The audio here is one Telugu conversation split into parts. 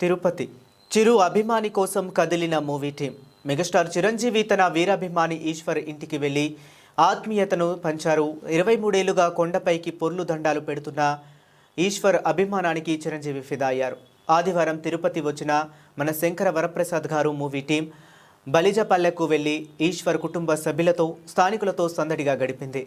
తిరుపతి చిరు అభిమాని కోసం కదిలిన మూవీ టీం. మెగాస్టార్ చిరంజీవి తన వీరాభిమాని ఈశ్వర్ ఇంటికి వెళ్లి ఆత్మీయతను పంచారు. 23 ఏళ్లుగా కొండపైకి పొర్లు దండాలు పెడుతున్న ఈశ్వర్ అభిమానానికి చిరంజీవి ఫిదా అయ్యారు. ఆదివారం తిరుపతి వచ్చిన మన శంకర వరప్రసాద్ గారు మూవీ టీం బలిజపల్లెకు వెళ్లి ఈశ్వర్ కుటుంబ సభ్యులతో స్థానికులతో సందడిగా గడిపింది.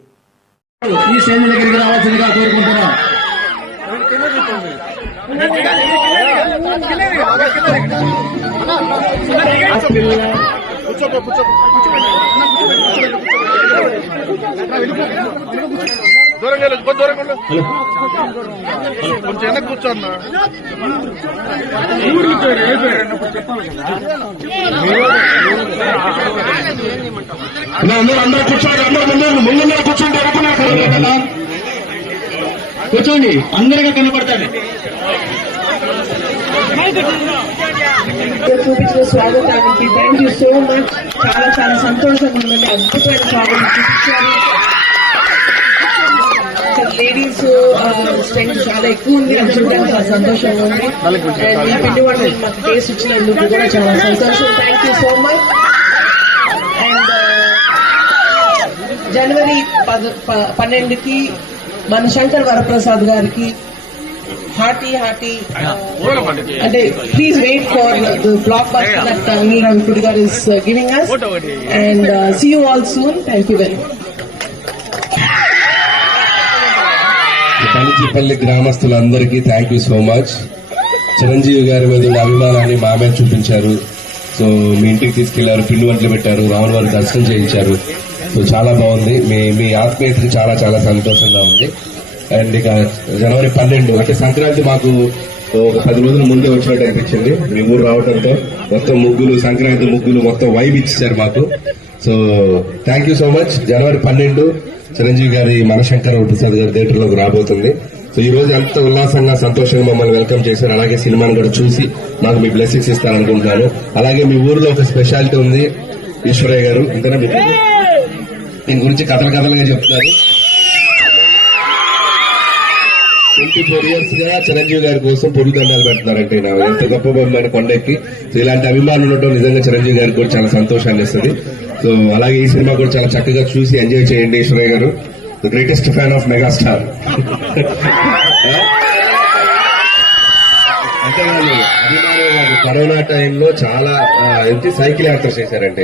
కొంచెం వెనక్కి కూర్చోన్నా. అందరూ కూర్చోండి, అందరూ ముందు కూర్చోండి, కూర్చోండి, అందరిగా కనపడతాడు. చూపించిన స్వాగతానికి థ్యాంక్ యూ సో మచ్. చాలా చాలా సంతోషంగా ఉందండి. అద్భుతమైన స్వాగతం చూపించారు. లేడీస్ స్ట్రెంగ్త్ చాలా ఎక్కువ ఉంది. అది చూడడానికి చాలా సంతోషంగా ఉంది. ఈ పిండి వంటలు మాకు టేస్ట్ ఇచ్చినందుకు కూడా చాలా సంతోషం. Thank you so much. And జనవరి 12కి మన శంకర్ వరప్రసాద్ గారికి హార్టీ అంటే please wait for the blockbuster that Anil Ravipudu గారు is giving us and see you all soon. Thank you very much. Pallipalli గ్రామస్తులందరికీ thank you so much. Chiranjeevi గారి మీద అభిమానాన్ని మా మీద చూపించారు. సో మీ ఇంటికి తీసుకెళ్లారు, పిండి వంటలు పెట్టారు, రావణ వారి దర్శనం చేయించారు. సో చాలా బాగుంది. మీ ఆత్మీయతకి చాలా చాలా సంతోషంగా ఉంది. అండ్ ఇక జనవరి 12 అంటే సంక్రాంతి మాకు ఒక 10 రోజుల ముందే వచ్చినట్టు అనిపించింది. మీ ఊరు రావడంతో మొత్తం ముగ్గులు, సంక్రాంతి ముగ్గులు మొత్తం వైబ్ ఇచ్చారు మాకు. So thank you so much. జనవరి 12 చిరంజీవి గారి మనశంకర ప్రసాద్ గారి థియేటర్లోకి రాబోతుంది. సో ఈ రోజు ఎంత ఉల్లాసంగా సంతోషంగా మమ్మల్ని వెల్కమ్ చేశారు. అలాగే సినిమాను కూడా చూసి మాకు మీ బ్లెస్సింగ్స్ ఇస్తారనుకుంటున్నాను. అలాగే మీ ఊరిలో ఒక స్పెషాలిటీ ఉంది, ఈశ్వరయ్య గారు. ఇంతనా దీని గురించి కథలుగా చెప్తున్నారు. 24 years గా చిరంజీవి గారి కోసం పొరుగు దండాలు పెడుతున్నారంటే ఎంత గొప్ప బొమ్మని కొండెక్కి. సో ఇలాంటి అభిమానులు ఉండటం నిజంగా చిరంజీవి గారికి కూడా చాలా సంతోషాన్ని ఇస్తుంది. సో అలాగే ఈ సినిమా కూడా చాలా చక్కగా చూసి ఎంజాయ్ చేయండి. ఈశ్వరయ్య గారు the greatest fan of megastar. అంతేకాదు అభిమానులు కరోనా టైంలో చాలా సైకిల్ యాత్ర చేశారంటే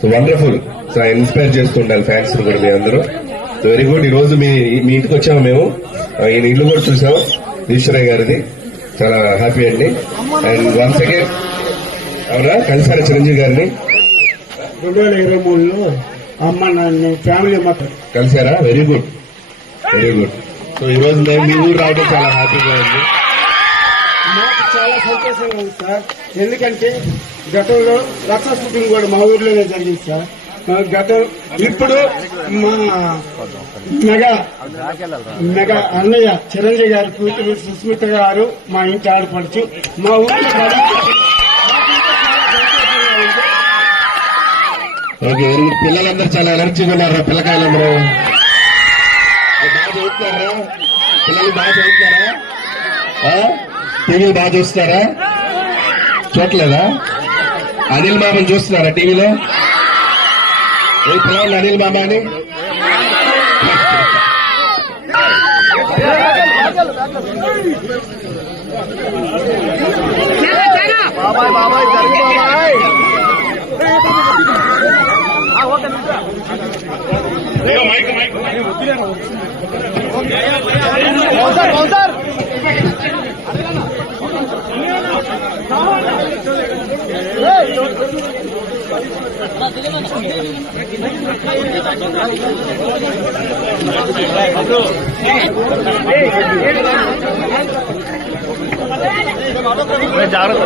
సో వండర్ఫుల్. సో ఇన్స్పైర్ చేస్తుండాలి ఫ్యాన్స్ కూడా మీ అందరూ. Very good. ఈ రోజు మీ ఇంటికి వచ్చాము మేము. ఈయన ఇల్లు కూడా చూసాం, ఈశ్వరయ్య గారిది. చాలా హ్యాపీ అండి. అండ్ వన్స్ అగైన్ అవునా కలిసారా చిరంజీవి గారిని 2023లో అమ్మ నన్ను ఫ్యామిలీ మొత్తం కలిసారా? Very good. సో ఈ రోజు మేము మీ ఊరు రావడం చాలా హ్యాపీగా ఉంది. మాకు చాలా సంతోషంగా ఉంది సార్. ఎందుకంటే గతంలో రక్ష షూటింగ్ కూడా మా ఊర్లోనే జరిగింది సార్. ఇప్పుడు మా మెగా అన్నయ్య చిరంజీవి గారి కూతురు సుస్మిత గారు మా ఇంటి ఆడపడుచు మా ఊర్లో. ఓకే, పిల్లలందరూ చాలా ఎనర్జీగా ఉన్నారు. పిల్లకాయలందరూ బాగా చదువుతున్నారా? పిల్లలు బాగా చదువుతున్నారా? టీవీ బాగా చూస్తున్నారా? చూడలేదా? అనిల్ మామని చూస్తున్నారా టీవీలో? ఏ పిల్లలు అనిల్ మామ అని? బాబాయ్ జాగ్రత్త.